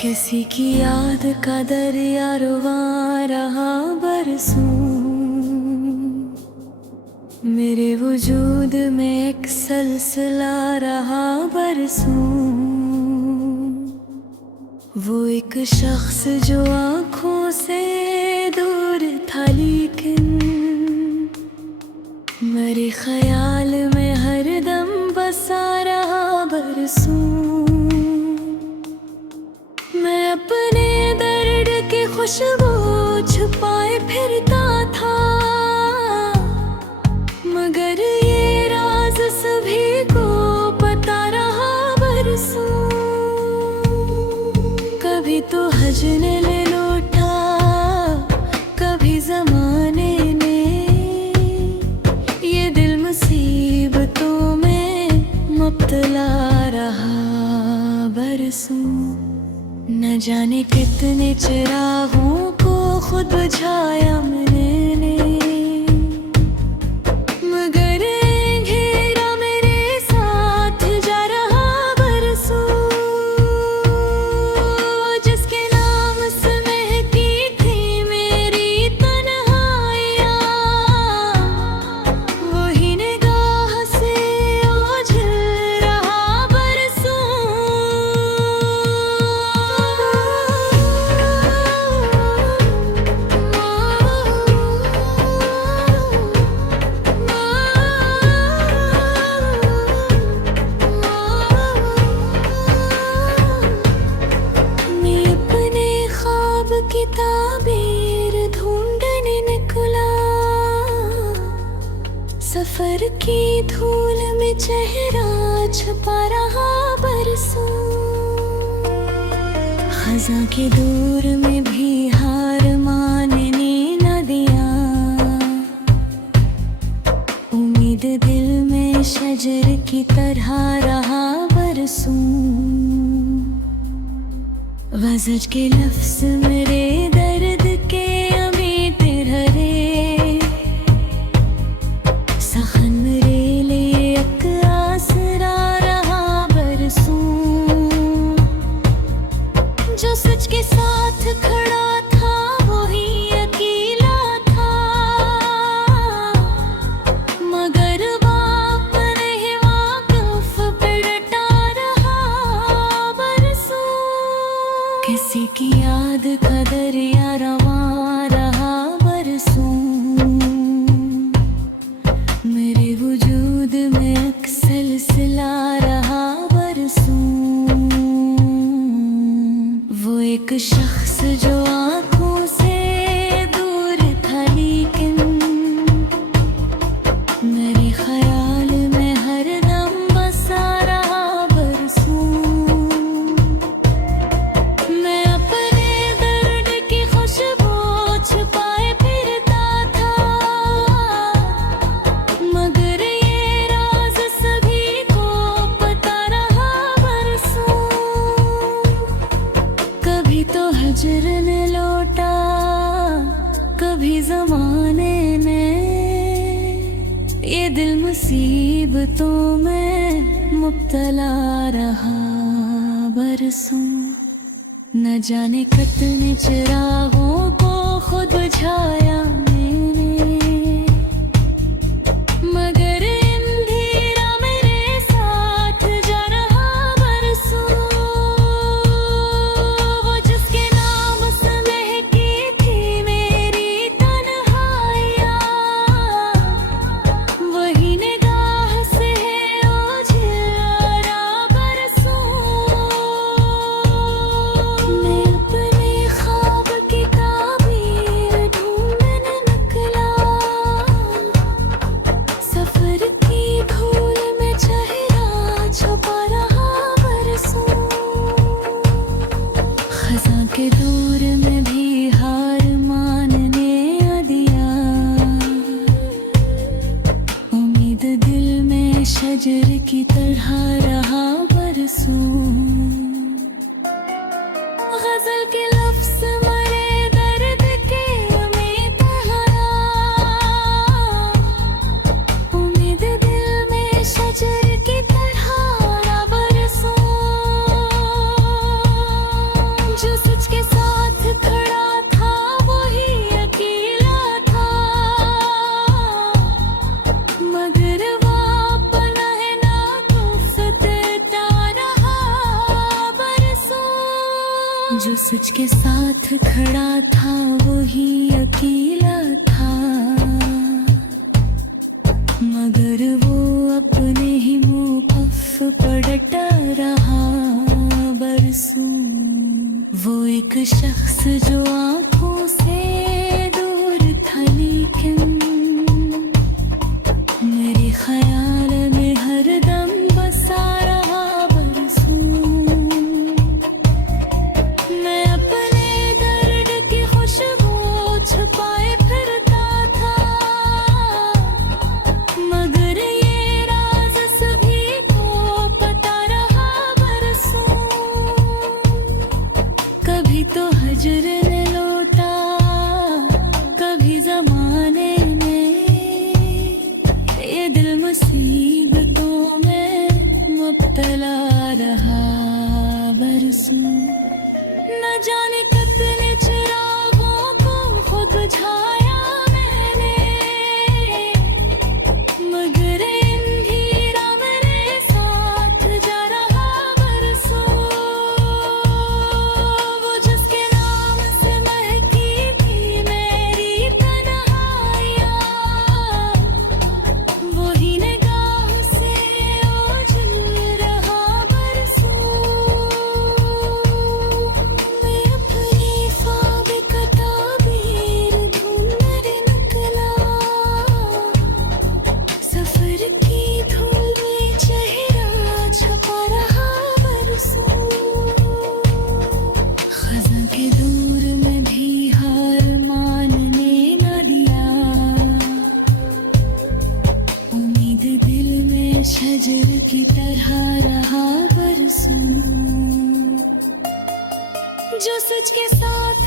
किसी की याद का दरिया रुवा रहा बरसों, मेरे वजूद में एक सलसिला रहा बरसों। वो एक शख्स जो आँखों से दूर था, लेकिन मेरे ख्याल में हरदम बसा रहा बरसों। मैं अपने दर्द की खुशबू छुपाए फिरता था, मगर ये राज सभी को पता रहा बरसों। कभी तो हजन ले लौटा, कभी जमाने ने ये दिल मुसीबतों में मुब्तला रहा बरसों। न जाने कितने चिरागों को खुद बुझाया मैंने, मगर अंधेरा मेरे साथ जा रहा बरसों। जिसके नाम से महकी थी मेरी तन्हाइयाँ, वही निगाह से ओझल रहा बरसों। मैं अपने ख्वाब की ताबीर ढूंढने निकला, सफर की धूल में चेहरा छुपा रहा बरसों। खज़ां के दूर में भी हार मानने न दिया, उम्मीद दिल में शजर की तरह रहा बरसों। वज़ज के लफ्ज़ मेरे दर्द के अमीत रहे, सखन मेरे लिए एक आसरा रहा बरसों। जो सच के साथ खड़ा था वही अकेला था, मगर बाप नहीं वाक़िफ़ पे डटा रहा बरसों। किसी की याद का दरिया रवा रहा बरसों, मेरे वजूद में एक सिलसिला रहा बरसों। वो एक शख्स जो आँखों से दूर था, लेकिन मेरे ख्याल में हरदम बसा रहा बरसों। मैं अपने दर्द की खुशबू छुपाए फिरता था, मगर ये राज सभी को पता रहा बरसों। कभी तो हजर ने लौटा, कभी जमाने ने ये दिल मुसीबतों में मुब्तला रहा बरसों। न जाने कितने चिरागों को खुद बुझाया मैंने, मगर अंधेरा मेरे साथ जा रहा बरसों। वो जिसके नाम से महकी थी मेरी तन्हाइयाँ, वही निगाह से ओझल रहा बरसों। मैं अपने ख्वाब की ताबीर ढूंढने निकला, सफर की धूल में चेहरा छुपा रहा बरसों। खज़ां के दूर में भी हार मानने न दिया, उम्मीद दिल में शजर की तरह रहा बरसों। गज़ल के लफ्ज़ मेरे दर्द के अमीत हरा, उम्मीद दिल में शजर की तरह रहा बरसों। जो सच के साथ खड़ा था वही अकेला था, मगर वो अपने ही मुकफ पर डटा रहा बरसों। वो एक शख्स जो आंखों से दूर था, लेकिन मेरे ख्याल में हरदम बसा रहा बरसों। मैं अपने दर्द की खुशबू छुपाए फिरता था, मगर ये राज सभी को पता रहा बरसों। कभी तो हजर ने लौटा, कभी जमाने ने, ये दिल मुसीबतों में मुब्तला रहा बरसों। न जाने कितने चिरागों को खुद बुझाया मैंने, मगर अंधेरा मेरे साथ जा रहा बरसों। वो जिसके नाम से महकी थी मेरी तन्हाइयाँ, वही निगाह से ओझल रहा बरसों। मैं अपनी ख्वाब का ताबीर ढूंढने निकला, सफर की धूल में चेहरा छपा रहा बरसों। खज़ां के दूर में भी हार मानने न दिया, उम्मीद दिल में शजर की तरह रहा बरसों। जो सच के साथ